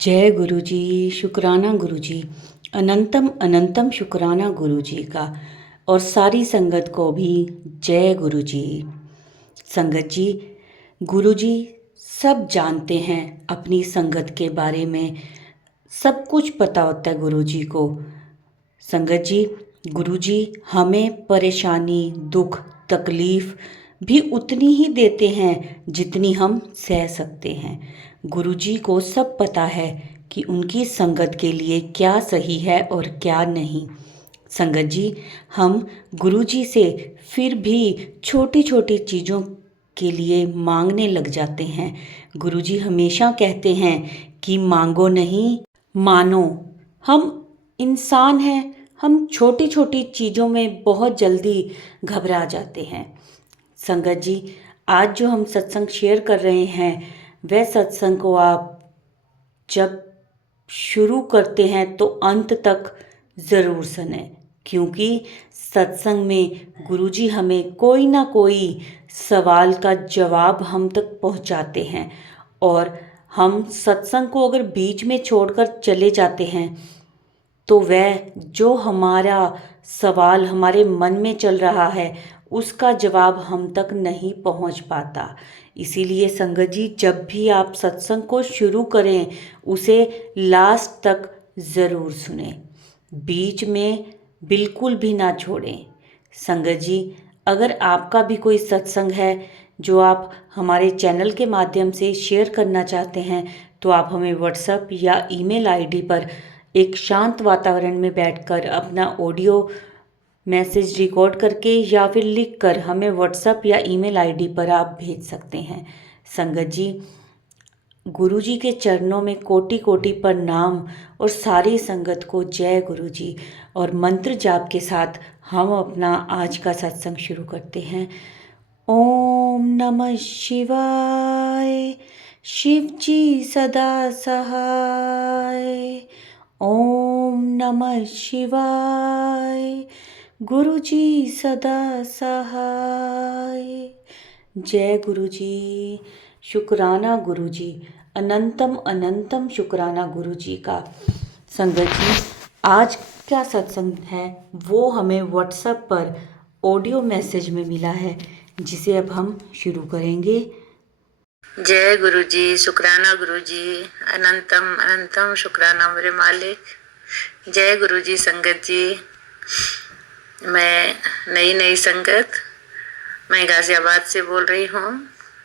जय गुरु जी। शुक्राना गुरु जी। अनंतम अनंतम शुक्राना गुरु जी का। और सारी संगत को भी जय गुरु जी। संगत जी, गुरु जी सब जानते हैं अपनी संगत के बारे में, सब कुछ पता होता है गुरु जी को। संगत जी, गुरु जी हमें परेशानी, दुख, तकलीफ भी उतनी ही देते हैं जितनी हम सह सकते हैं। गुरु जी को सब पता है कि उनकी संगत के लिए क्या सही है और क्या नहीं। संगत जी, हम गुरु जी से फिर भी छोटी छोटी चीज़ों के लिए मांगने लग जाते हैं। गुरु जी हमेशा कहते हैं कि मांगो नहीं, मानो। हम इंसान हैं, हम छोटी छोटी चीज़ों में बहुत जल्दी घबरा जाते हैं। संगत जी, आज जो हम सत्संग शेयर कर रहे हैं वह सत्संग को आप जब शुरू करते हैं तो अंत तक ज़रूर सुने, क्योंकि सत्संग में गुरुजी हमें कोई ना कोई सवाल का जवाब हम तक पहुंचाते हैं। और हम सत्संग को अगर बीच में छोड़कर चले जाते हैं तो वह जो हमारा सवाल हमारे मन में चल रहा है उसका जवाब हम तक नहीं पहुंच पाता। इसीलिए संगत जी, जब भी आप सत्संग को शुरू करें उसे लास्ट तक ज़रूर सुने, बीच में बिल्कुल भी ना छोड़ें। संगत जी, अगर आपका भी कोई सत्संग है जो आप हमारे चैनल के माध्यम से शेयर करना चाहते हैं तो आप हमें व्हाट्सएप या ईमेल आईडी पर एक शांत वातावरण में बैठकर अपना ऑडियो मैसेज रिकॉर्ड करके या फिर लिख कर हमें व्हाट्सएप या ईमेल आईडी पर आप भेज सकते हैं। संगत जी, गुरु जी के चरणों में कोटि कोटि प्रणाम और सारी संगत को जय गुरु जी। और मंत्र जाप के साथ हम अपना आज का सत्संग शुरू करते हैं। ओम नमः शिवाय। शिव जी सदा सहाय। ओम नमः शिवाय। गुरु जी सदा सहाय। जय गुरु जी। शुक्राना गुरु जी। अनंतम अनंतम शुक्राना गुरु जी का। संगत जी, आज क्या सत्संग है वो हमें व्हाट्सएप पर ऑडियो मैसेज में मिला है, जिसे अब हम शुरू करेंगे। जय गुरु जी। शुक्राना गुरु जी। अनंतम अनंतम शुक्राना मेरे मालिक। जय गुरु जी। संगत जी, मैं नई संगत, मैं गाजियाबाद से बोल रही हूँ।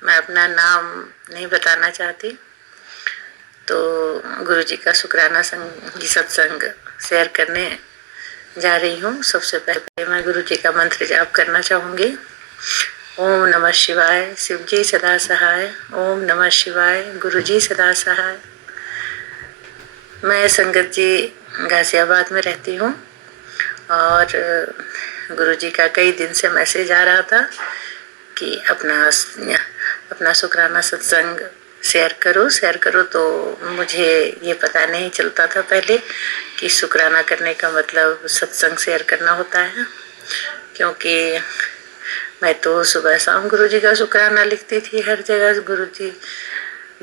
मैं अपना नाम नहीं बताना चाहती। तो गुरु जी का शुक्राना सत्संग शेयर करने जा रही हूँ। सबसे पहले मैं गुरु जी का मंत्र जाप करना चाहूँगी। ओम नमः शिवाय। शिव जी सदा सहाय। ओम नमः शिवाय। गुरु जी सदा सहाय। मैं संगत जी गाजियाबाद में रहती हूँ और गुरु जी का कई दिन से मैसेज आ रहा था कि अपना शुक्राना सत्संग शेयर करो। तो मुझे ये पता नहीं चलता था पहले कि शुक्राना करने का मतलब सत्संग शेयर करना होता है, क्योंकि मैं तो सुबह शाम गुरु जी का शुक्राना लिखती थी हर जगह। गुरु जी,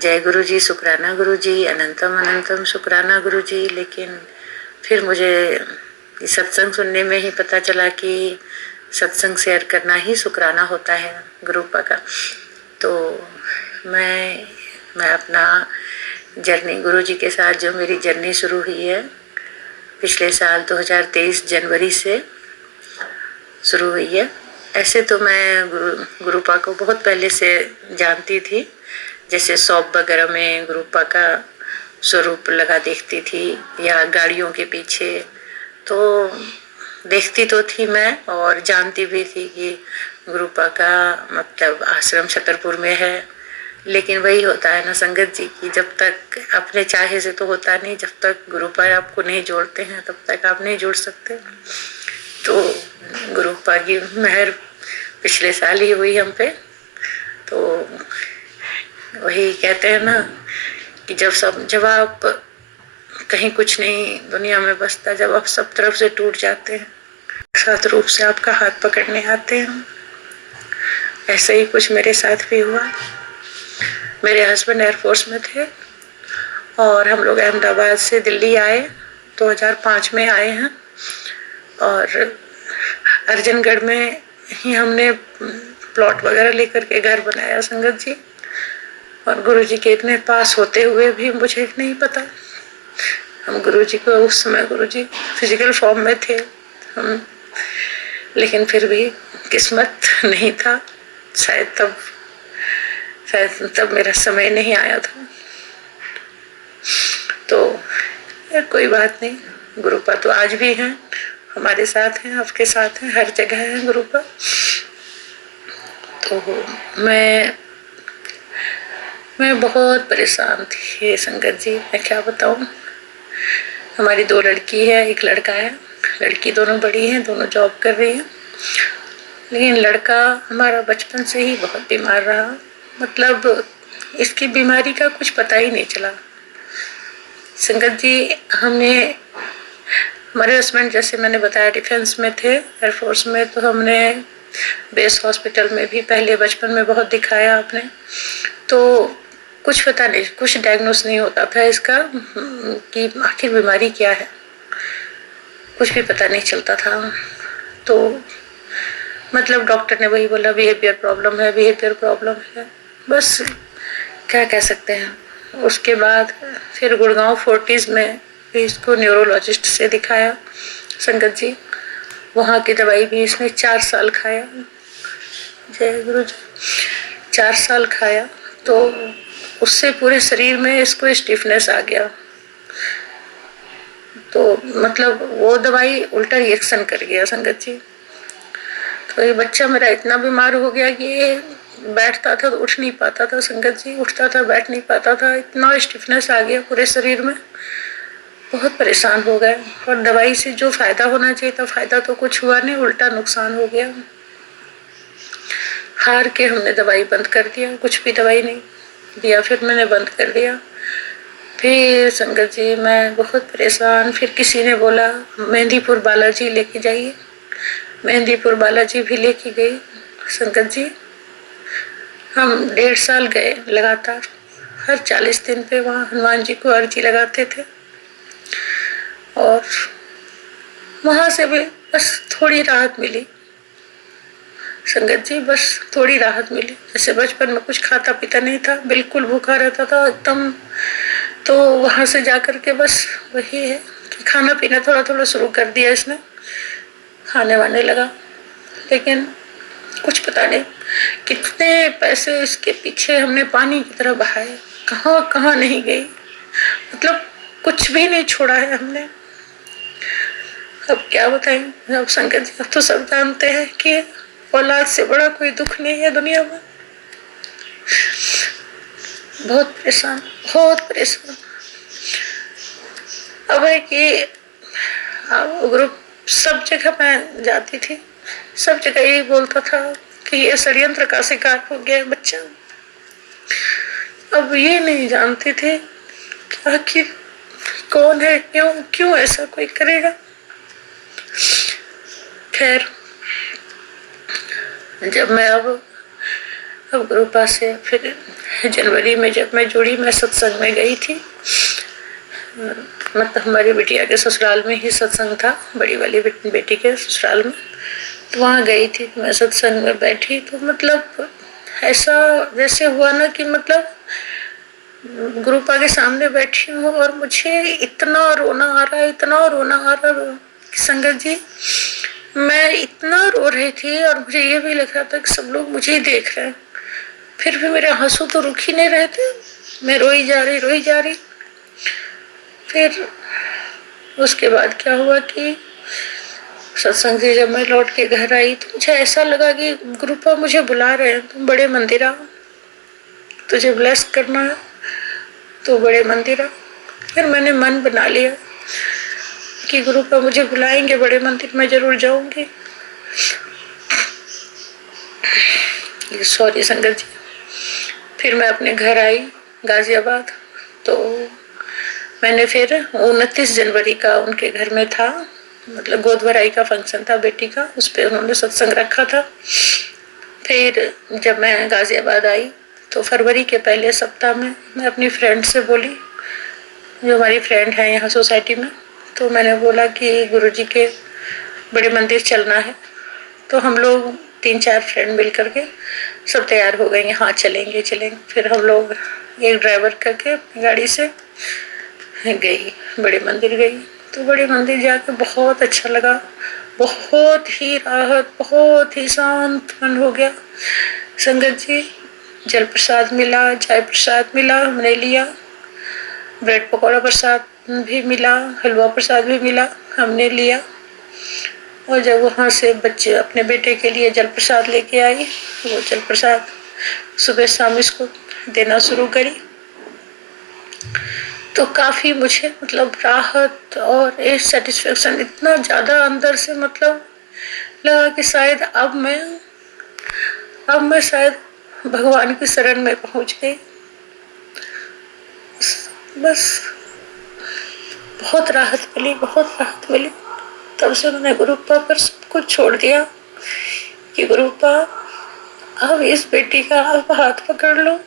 जय गुरु जी, शुक्राना गुरु जी, अनंतम अनंतम शुक्राना गुरु जी। लेकिन फिर मुझे सत्संग सुनने में ही पता चला कि सत्संग शेयर करना ही शुक्राना होता है गुरुपा का। तो मैं अपना जर्नी, गुरु जी के साथ जो मेरी जर्नी शुरू हुई है पिछले साल 2023 जनवरी से शुरू हुई है। ऐसे तो मैं गुरुपा को बहुत पहले से जानती थी, जैसे शॉप वगैरह में गुरुपा का स्वरूप लगा देखती थी या गाड़ियों के पीछे, तो देखती तो थी मैं और जानती भी थी कि गुरुपा का मतलब आश्रम छतरपुर में है। लेकिन वही होता है ना संगत जी की, जब तक अपने चाहे से तो होता नहीं, जब तक गुरुपा आपको नहीं जोड़ते हैं तब तक आप नहीं जुड़ सकते। तो गुरुपा की मेहर पिछले साल ही हुई हम पे। तो वही कहते हैं ना कि जब आप कहीं कुछ नहीं दुनिया में बसता, जब आप सब तरफ से टूट जाते हैं, साथ रूप से आपका हाथ पकड़ने आते हैं। ऐसा ही कुछ मेरे साथ भी हुआ। मेरे हस्बैंड एयरफोर्स में थे और हम लोग अहमदाबाद से दिल्ली आए, 2005 में आए हैं। और अर्जनगढ़ में ही हमने प्लॉट वगैरह लेकर के घर बनाया संगत जी। और गुरुजी के इतने पास होते हुए भी मुझे नहीं पता, हम गुरुजी को उस समय गुरुजी फिजिकल फॉर्म में थे हम, लेकिन फिर भी किस्मत नहीं था, शायद तब मेरा समय नहीं आया था। तो कोई बात नहीं, गुरुपा तो आज भी हैं, हमारे साथ हैं, आपके साथ हैं, हर जगह है गुरुपा। तो मैं बहुत परेशान थी संगत जी, मैं क्या बताऊं। हमारी 2 लड़की है, 1 लड़का है। लड़की दोनों बड़ी हैं, दोनों जॉब कर रही हैं, लेकिन लड़का हमारा बचपन से ही बहुत बीमार रहा। मतलब इसकी बीमारी का कुछ पता ही नहीं चला संगत जी। हमारे हस्बैंड, जैसे मैंने बताया, डिफेंस में थे, एयरफोर्स में, तो हमने बेस हॉस्पिटल में भी पहले बचपन में बहुत दिखाया आपने, तो कुछ पता नहीं, कुछ डायग्नोस नहीं होता था इसका कि आखिर बीमारी क्या है, कुछ भी पता नहीं चलता था। तो मतलब डॉक्टर ने वही बोला बिहेवियर प्रॉब्लम है, बिहेवियर प्रॉब्लम है, बस क्या कह सकते हैं। उसके बाद फिर गुड़गांव फोर्टिस में भी इसको न्यूरोलॉजिस्ट से दिखाया संगत जी, वहाँ की दवाई भी इसने 4 साल खाया, जय गुरु जी, 4 साल खाया, तो उससे पूरे शरीर में इसको स्टिफनेस आ गया। तो मतलब वो दवाई उल्टा रिएक्शन कर गया संगत जी। तो ये बच्चा मेरा इतना बीमार हो गया कि ये बैठता था तो उठ नहीं पाता था संगत जी, उठता था बैठ नहीं पाता था, इतना स्टिफनेस आ गया पूरे शरीर में, बहुत परेशान हो गए। और दवाई से जो फायदा होना चाहिए था, फायदा तो कुछ हुआ नहीं, उल्टा नुकसान हो गया। हार के हमने दवाई बंद कर दिया, कुछ भी दवाई नहीं दिया, फिर मैंने बंद कर दिया। फिर संगत जी मैं बहुत परेशान, फिर किसी ने बोला मेहंदीपुर बालाजी लेके जाइए, मेहंदीपुर बालाजी भी लेके गई संगत जी। हम 1.5 साल गए लगातार, हर 40 दिन पे वहाँ हनुमान जी को अर्जी लगाते थे, और वहां से भी बस थोड़ी राहत मिली संगत जी, बस थोड़ी राहत मिली। जैसे बचपन में कुछ खाता पीता नहीं था, बिल्कुल भूखा रहता था एकदम, तो वहां से जाकर के बस वही है कि खाना पीना थोड़ा थोड़ा शुरू कर दिया इसने, खाने वाने लगा। लेकिन कुछ पता नहीं कितने पैसे इसके पीछे हमने पानी की तरह बहाए, कहाँ कहाँ नहीं गई, मतलब कुछ भी नहीं छोड़ा है हमने। अब क्या बताएं, अब संगत जी अब तो सब जानते हैं कि औलाद से बड़ा कोई दुख नहीं है दुनिया में। बहुत परेशान, बहुत परेशान। अब है कि ग्रुप सब जगह मैं जाती थी, सब जगह यही बोलता था कि ये षड्यंत्र का शिकार हो गया बच्चा। अब ये नहीं जानते थे कि आखिर कौन है, क्यों ऐसा कोई करेगा। खैर जब मैं अब गुरुपा से फिर जनवरी में जब मैं जुड़ी, मैं सत्संग में गई थी, मतलब हमारी बिटिया के ससुराल में ही सत्संग था, बड़ी वाली बेटी के ससुराल में, तो वहाँ गई थी। मैं सत्संग में बैठी तो मतलब ऐसा जैसे हुआ ना कि मतलब गुरुपा के सामने बैठी हूँ और मुझे इतना रोना आ रहा है, इतना रोना आ रहा है संगत जी, मैं इतना रो रही थी और मुझे ये भी लग रहा था कि सब लोग मुझे ही देख रहे हैं, फिर भी मेरे आंसू तो रुक ही नहीं रहे थे, मैं रोई जा रही। फिर उसके बाद क्या हुआ कि सत्संग से जब मैं लौट के घर आई तो मुझे ऐसा लगा कि गुरुपा मुझे बुला रहे हैं, तुम बड़े मंदिर आओ, तुझे ब्लेस करना है तो बड़े मंदिर आओ। फिर मैंने मन बना लिया कि गुरुपा मुझे बुलाएंगे बड़े मंदिर, मैं जरूर जाऊंगी। सॉरी संगत जी। फिर मैं अपने घर आई गाजियाबाद, तो मैंने फिर 29 जनवरी का उनके घर में था, मतलब गोद भराई का फंक्शन था बेटी का, उस पर उन्होंने सत्संग रखा था। फिर जब मैं गाजियाबाद आई तो फरवरी के पहले सप्ताह में मैं अपनी फ्रेंड से बोली जो हमारी फ्रेंड है यहाँ सोसाइटी में, तो मैंने बोला कि गुरुजी के बड़े मंदिर चलना है। तो हम लोग 3-4 फ्रेंड मिल करके सब तैयार हो गए, हाँ चलेंगे चलेंगे। फिर हम लोग एक ड्राइवर करके गाड़ी से गई, बड़े मंदिर गई। तो बड़े मंदिर जाके बहुत अच्छा लगा, बहुत ही राहत, बहुत ही शांत मन हो गया। संगत जी, जल प्रसाद मिला, चाय प्रसाद मिला, हमने लिया। ब्रेड पकौड़ा प्रसाद भी मिला, हलवा प्रसाद भी मिला, हमने लिया। और जब वहाँ से बच्चे अपने बेटे के लिए जल प्रसाद लेके आई, वो जल प्रसाद सुबह शाम इसको देना शुरू करी। तो काफी मुझे मतलब राहत और एक सेटिस्फेक्शन इतना ज्यादा अंदर से मतलब लगा कि शायद अब मैं शायद भगवान की शरण में पहुंच गई। बस बहुत राहत मिली, बहुत राहत मिली। तब से मैंने गुरुपा पर सब कुछ छोड़ दिया कि गुरुपा अब इस बेटी का आप हाथ पकड़ लो,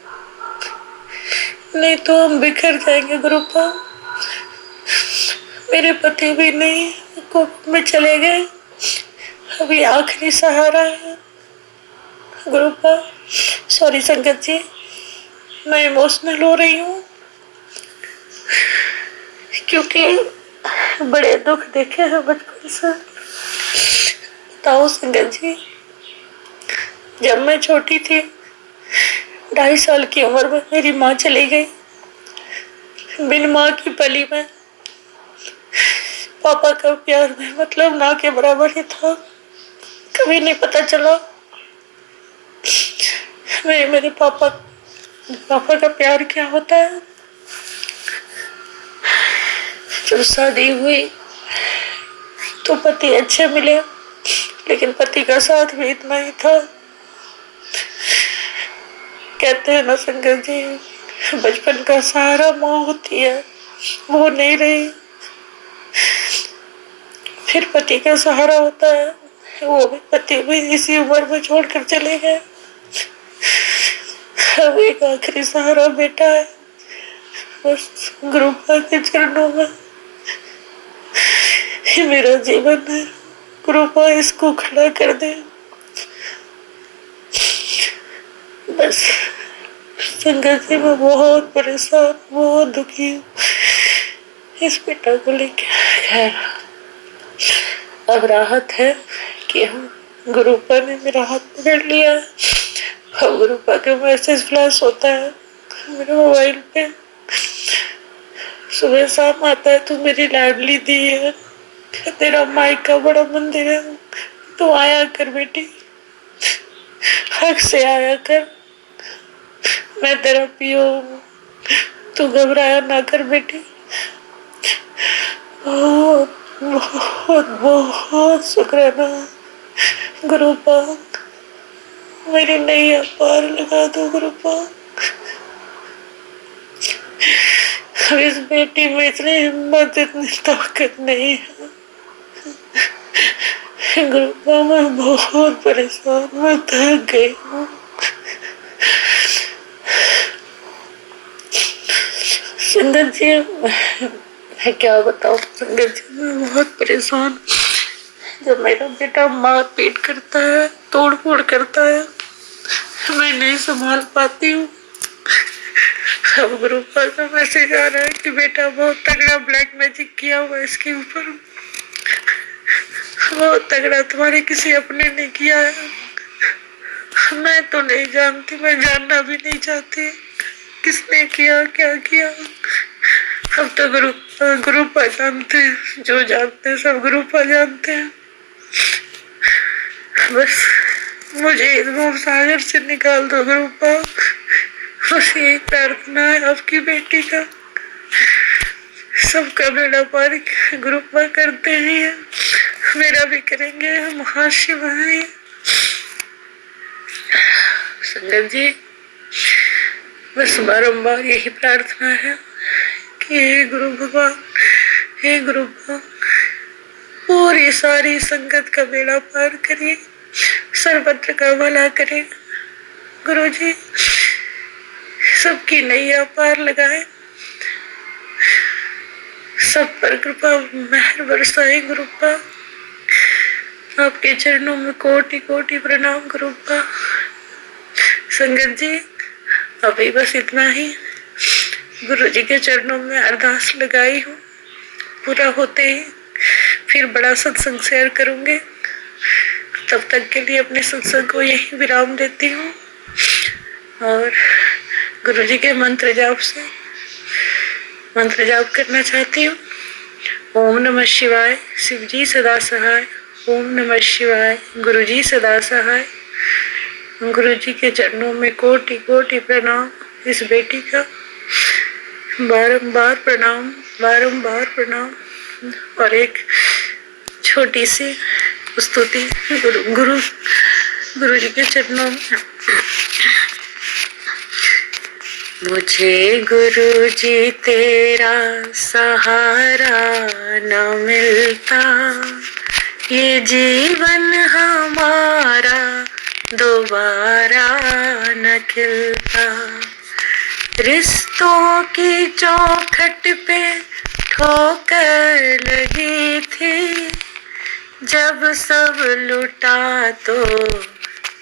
नहीं तो हम बिखर जाएंगे गुरुपा। मेरे पति भी नहीं को में चले गए, अभी आखिरी सहारा है गुरुपा। सॉरी संगत जी, मैं इमोशनल हो रही हूँ क्योंकि बड़े दुख देखे हैं बचपन से। बताओ संगत जी, जब मैं छोटी थी, 2.5 साल की उम्र में मेरी माँ चली गई। बिन माँ की पली में पापा का प्यार में मतलब ना के बराबर ही था। कभी नहीं पता चला मेरे पापा का प्यार क्या होता है। जब शादी हुई तो पति अच्छे मिले, लेकिन पति का साथ भी इतना ही था। कहते हैं ना संगत जी, बचपन का सहारा माँ होती है, वो नहीं रही। फिर पति का सहारा होता है, वो भी पति भी इसी उम्र में छोड़कर चले गए। अब एक आखिरी सहारा बेटा है, बस गुरुपा के चरणों में ही मेरा जीवन है। गुरुपा इसको खड़ा कर दे बस। संगत जी, मैं बहुत परेशान, बहुत दुखी हूँ इस बेटा को लेके। खैर, अब राहत है कि हम गुरुपा ने मेरा हाथ पकड़ लिया। अब गुरुपा का मैसेज फ्लैश होता है मेरे मोबाइल पे, सुबह शाम आता है, तू मेरी लाडली दी है, तेरा माई का बड़ा मंदिर है, तू आया कर बेटी, हक से आया कर, मैं तेरा पियो हूँ, तू घबराया ना कर बेटी। बहुत बहुत बहुत शुक्राना गुरुपा, मेरी नैया पार लगा दो गुरुपा। इस बेटी में इतनी हिम्मत, इतनी ताकत नहीं है गुरुपा। मैं बहुत परेशान, मैं थक गई हूँ संगत जी। मैं क्या बताऊँ संगत जी, मैं बहुत परेशान। जब मेरा बेटा मार पीट करता है, तोड़ फोड़ करता है, मैं नहीं संभाल पाती हूँ। अब गुरुपा का मैसेज आ रहा है कि बेटा बहुत तगड़ा ब्लैक मैजिक किया हुआ है इसके ऊपर, बहुत तगड़ा, तुम्हारे किसी अपने ने किया है। मैं तो नहीं जानती, मैं जानना भी नहीं चाहती किसने किया, क्या किया। अब तो गुरुपा जानते हैं, जो जानते हैं सब गुरुपा जानते हैं। बस मुझे इस भव सागर से निकाल दो गुरुपा, बस यही प्रार्थना है आपकी बेटी का। सबका बेड़ा पार गुरुपा करते ही है, मेरा भी करेंगे, महाशिव है। संगत जी, बस बारंबार यही प्रार्थना है कि हे गुरु भगवान, हे गुरु भगवान, पूरी सारी संगत का बेड़ा पार करिए, सर्वत्र का भला करे गुरु जी, सबकी नैया पार लगाए। सब पर कृपा मेहर बरसाए गुरुपा। आपके चरणों में कोटि कोटि प्रणाम गुरुपा। संगत जी अभी बस इतना ही गुरु जी के चरणों में अरदास लगाई हूँ। पूरा होते ही फिर बड़ा सत्संग शेयर करूंगी। तब तक के लिए अपने सत्संग को यही विराम देती हूँ और गुरु जी के मंत्र जाप करना चाहती हूँ। ओम नमः शिवाय, शिव जी सदा सहाय। ओम नमः शिवाय, गुरु जी सदा सहाय। गुरु जी के चरणों में कोटि कोटि प्रणाम। इस बेटी का बारंबार प्रणाम और एक छोटी सी स्तुति गुरु जी के चरणों में। मुझे गुरु जी तेरा सहारा न मिलता, ये जीवन हमारा दोबारा न खिलता। रिश्तों की चौखट पे ठोकर लगी थी, जब सब लुटा तो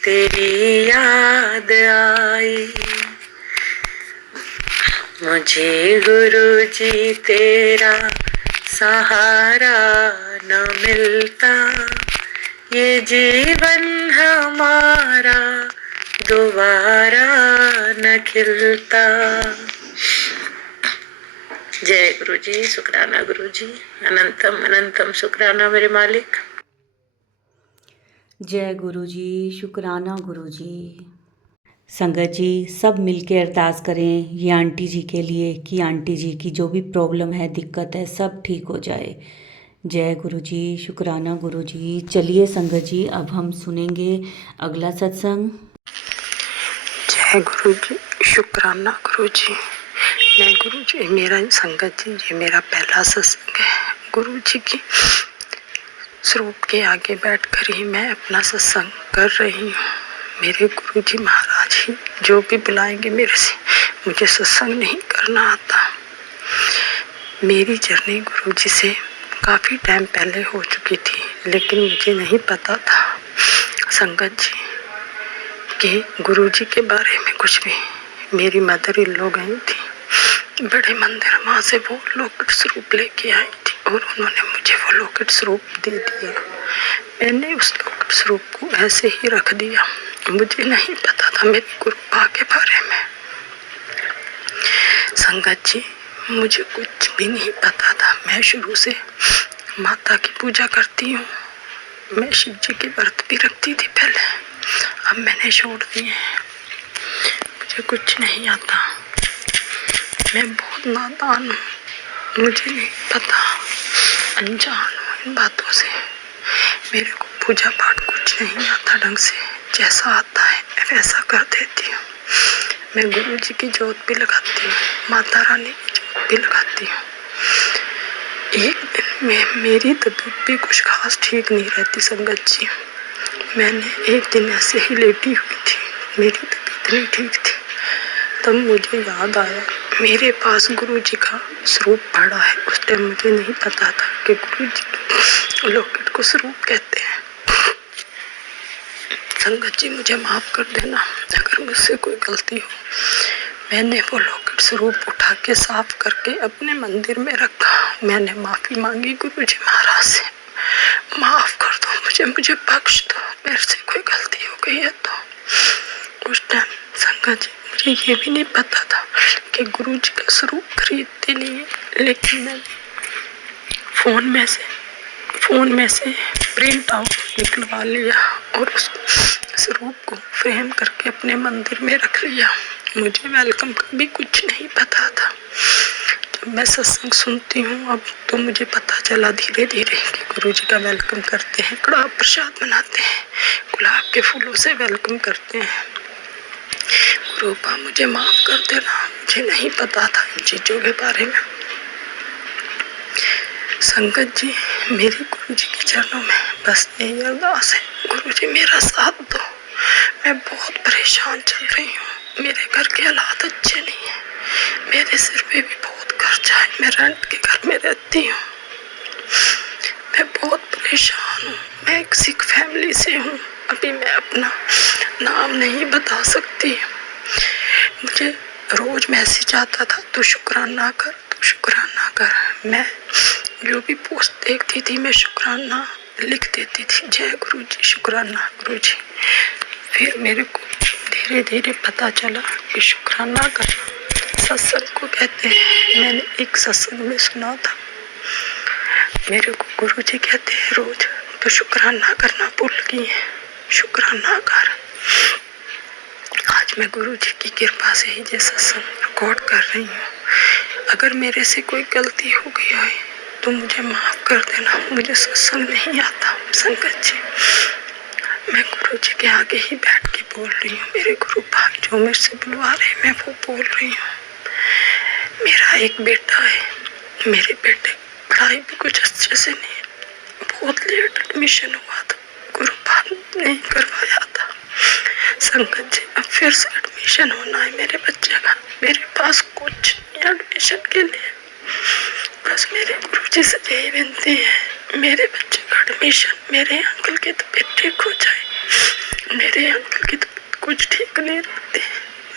तेरी याद आई। मुझे गुरु जी तेरा सहारा न मिलता, ये जीवन हमारा दोबारा न खिलता। जय गुरु जी, शुक्राना गुरु जी, अनंतम अनंतम शुक्राना मेरे मालिक। जय गुरु जी, शुक्राना गुरु जी। संगत जी सब मिलके अरदास करें ये आंटी जी के लिए कि आंटी जी की जो भी प्रॉब्लम है, दिक्कत है, सब ठीक हो जाए। जय गुरु जी, शुक्राना गुरु जी। चलिए संगत जी अब हम सुनेंगे अगला सत्संग। जय गुरु जी, शुक्राना गुरु जी। मैं गुरु जी, मेरा संगत जी ये मेरा पहला सत्संग है। गुरु जी की स्वरूप के आगे बैठकर ही मैं अपना सत्संग कर रही हूँ। मेरे गुरु जी महाराज ही जो भी बुलाएंगे मेरे से, मुझे सत्संग नहीं करना आता। मेरी जर्नी गुरु जी से काफ़ी टाइम पहले हो चुकी थी, लेकिन मुझे नहीं पता था संगत जी कि गुरु जी के बारे में कुछ भी। मेरी मदर इन लोग गई थी बड़े मंदिर, वहाँ से वो लोकेट स्वरूप लेके आई थी और उन्होंने मुझे वो लोकेट स्वरूप दे दिया। मैंने उस लोकेट स्वरूप को ऐसे ही रख दिया। मुझे नहीं पता था मेरे गुरुपा के बारे में। संगत जी मुझे कुछ भी नहीं पता था। मैं शुरू से माता की पूजा करती हूँ। मैं शिव जी के व्रत भी रखती थी पहले, अब मैंने छोड़ दिए। मुझे कुछ नहीं आता, मैं बहुत नादान हूँ, मुझे नहीं पता, अनजान हूँ इन बातों से। मेरे को पूजा पाठ कुछ नहीं आता ढंग से, जैसा आता है मैं वैसा कर देती हूँ। मैं गुरु जी की जोत भी लगाती हूँ, माता रानी की जोत भी लगाती हूँ। एक दिन में मेरी तबीयत भी कुछ खास ठीक नहीं रहती संगत जी। मैंने एक दिन ऐसे ही लेटी हुई थी, मेरी तबीयत नहीं ठीक थी। तब मुझे याद आया मेरे पास गुरु जी का स्वरूप पड़ा है। उस टाइम मुझे नहीं पता था कि गुरु जी लोकेट को स्वरूप कहते हैं। संगत जी मुझे माफ़ कर देना अगर मुझसे कोई गलती हो। मैंने वो लोकेट स्वरूप उठा के साफ करके अपने मंदिर में रखा। मैंने माफ़ी मांगी गुरु जी महाराज से, माफ़ कर दो मुझे बख्श दो, मेरे से कोई गलती हो गई है तो। उस टाइम संगत जी मुझे ये भी नहीं पता था कि गुरु जी का स्वरूप खरीदते नहीं है, लेकिन मैंने फ़ोन में से प्रिंट आउट निकलवा लिया और उस स्वरूप को फ्रेम करके अपने मंदिर में रख लिया। मुझे वेलकम का भी कुछ नहीं पता था। जब मैं सत्संग सुनती हूँ अब तो मुझे पता चला धीरे धीरे कि गुरु जी का वेलकम करते हैं, कड़ा प्रसाद बनाते हैं, गुलाब के फूलों से वेलकम करते हैं। गुरुपा मुझे माफ़ कर देना, मुझे नहीं पता था इन चीज़ों के बारे में। संगत जी मेरी गुरु जी के चरणों में बस यही अरदास है, गुरु जी मेरा साथ दो। मैं बहुत परेशान चल रही हूँ, मेरे घर के हालात अच्छे नहीं हैं, मेरे सिर पे भी बहुत खर्चा है, मैं रेंट के घर में रहती सकती हूँ। मैं बहुत परेशान हूँ। मैं एक सिख फैमिली से हूँ। अभी मैं अपना नाम नहीं बता सकती। मुझे रोज मैसेज आता था, तो शुक्राना कर, तो शुक्राना कर। मैं जो भी पोस्ट देखती थी मैं शुक्राना लिख देती थी, जय गुरु जी, शुक्राना गुरु जी। फिर मेरे को धीरे धीरे पता चला कि शुक्राना करना सत्संग को कहते हैं। मैंने एक सत्संग में सुना था, मेरे को गुरु जी कहते हैं रोज, तो शुक्राना करना भूल गई है, शुक्राना कर। आज मैं गुरु जी की कृपा से ही ये सत्संग रिकॉर्ड कर रही हूँ। अगर मेरे से कोई गलती हो गई है तो मुझे माफ़ कर देना। मुझे सत्संग नहीं आता संगत जी। मैं गुरु जी के आगे ही बैठ के बोल रही हूँ। मेरे गुरु पाक जो मेरे से बुलवा रहे हैं मैं वो बोल रही हूँ। मेरा एक बेटा है, मेरे बेटे पढ़ाई भी कुछ अच्छे से नहीं, बहुत लेट एडमिशन हुआ था, गुरु पाक नहीं करवाया था। संगत जी अब फिर से एडमिशन होना है मेरे बच्चे का। मेरे पास कुछ एडमिशन के लिए, बस मेरे गुरु जी से यही विनती है, मेरे बच्चे का एडमिशन, मेरे अंकल की तबीयत ठीक हो जाए। मेरे अंकल की तबीयत कुछ ठीक नहीं रहती।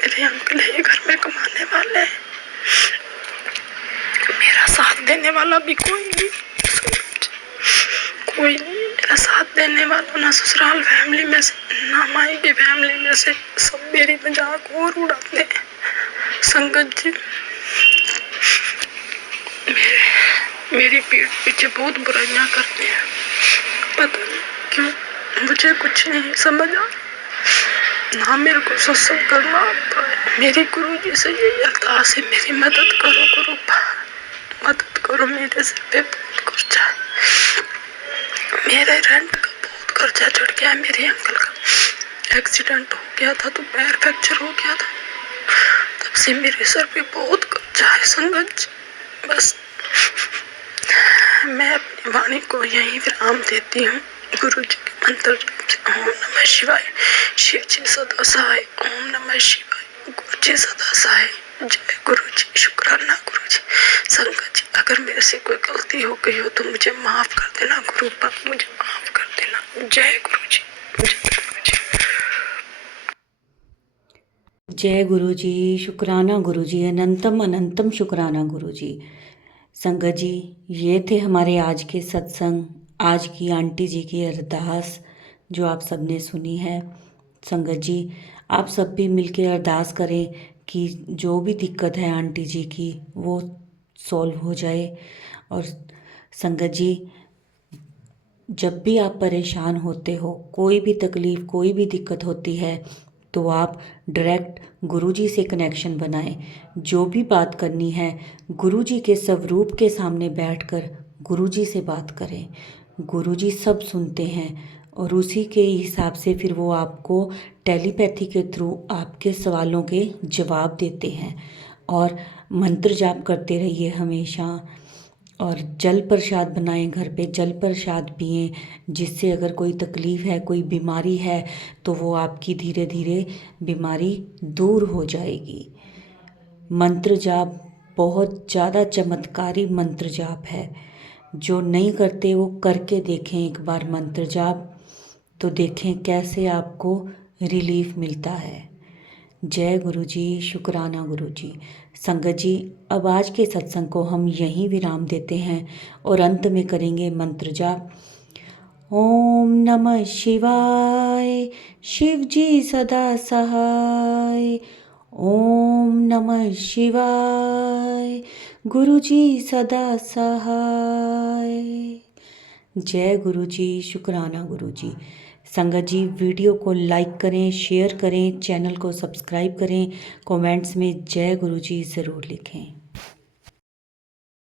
मेरे अंकल है घर में कमाने वाले हैं, मेरा साथ देने वाला भी कोई नहीं, कोई नहीं मेरा साथ देने वाला, ना ससुराल फैमिली में से ना माई की फैमिली में से। सब मेरी मजाक और उड़ाते हैं संगत जी। मेरी पीठ पीछे बहुत बुराइयां करते हैं, पता नहीं क्यों, मुझे कुछ नहीं समझ आ, ना मेरे को सत्संग करना आता है। मेरी गुरु जी से यही अरदास है, मेरी मदद करो गुरु, मदद करो। मेरे सिर पे बहुत कर्जा, मेरे रेंट का बहुत कर्जा चढ़ गया है। मेरे अंकल का एक्सीडेंट हो गया था तो पैर फ्रैक्चर हो गया था, तब से मेरे सर पे बहुत कर्जा है संगत जी। बस मैं अपनी वाणी को यही विराम देती हूँ। गुरु जी के मंत्र से ओम नमः शिवाय, शिव जी सदा सहाय, ओम नमः शिवाय, गुरु जी सदा सहाय, जय गुरु जी, शुक्राना गुरु जी। संगत जी अगर मेरे से कोई गलती हो गई हो तो मुझे माफ कर देना गुरु पाक, मुझे माफ कर देना। जय गुरु जी, जय गुरु जी। जय गुरु जी, शुक्राना गुरु जी, अनंतम अनंतम शुक्राना गुरु जी। संगत जी ये थे हमारे आज के सत्संग, आज की आंटी जी की अरदास जो आप सब ने सुनी है। संगत जी आप सब भी मिलके अरदास करें कि जो भी दिक्कत है आंटी जी की वो सॉल्व हो जाए। और संगत जी जब भी आप परेशान होते हो, कोई भी तकलीफ़, कोई भी दिक्कत होती है तो आप डायरेक्ट गुरुजी से कनेक्शन बनाएं। जो भी बात करनी है गुरुजी के स्वरूप के सामने बैठकर गुरुजी से बात करें। गुरुजी सब सुनते हैं और उसी के हिसाब से फिर वो आपको टेलीपैथी के थ्रू आपके सवालों के जवाब देते हैं। और मंत्र जाप करते रहिए हमेशा, और जल प्रसाद बनाएं, घर पे जल प्रसाद पिएं, जिससे अगर कोई तकलीफ़ है, कोई बीमारी है तो वो आपकी धीरे धीरे बीमारी दूर हो जाएगी। मंत्र जाप बहुत ज़्यादा चमत्कारी मंत्र जाप है। जो नहीं करते वो करके देखें एक बार मंत्र जाप, तो देखें कैसे आपको रिलीफ मिलता है। जय गुरु जी, शुक्राना गुरु जी। संगत जी अब आज के सत्संग को हम यहीं विराम देते हैं और अंत में करेंगे मंत्र जाप। ओम नमः शिवाय, शिव जी सदा सहाय। ओम नमः शिवाय, गुरु जी सदा सहाय। जय गुरु जी, शुक्राना गुरु जी। संगत जी वीडियो को लाइक करें, शेयर करें, चैनल को सब्सक्राइब करें, कमेंट्स में जय गुरु जी ज़रूर लिखें।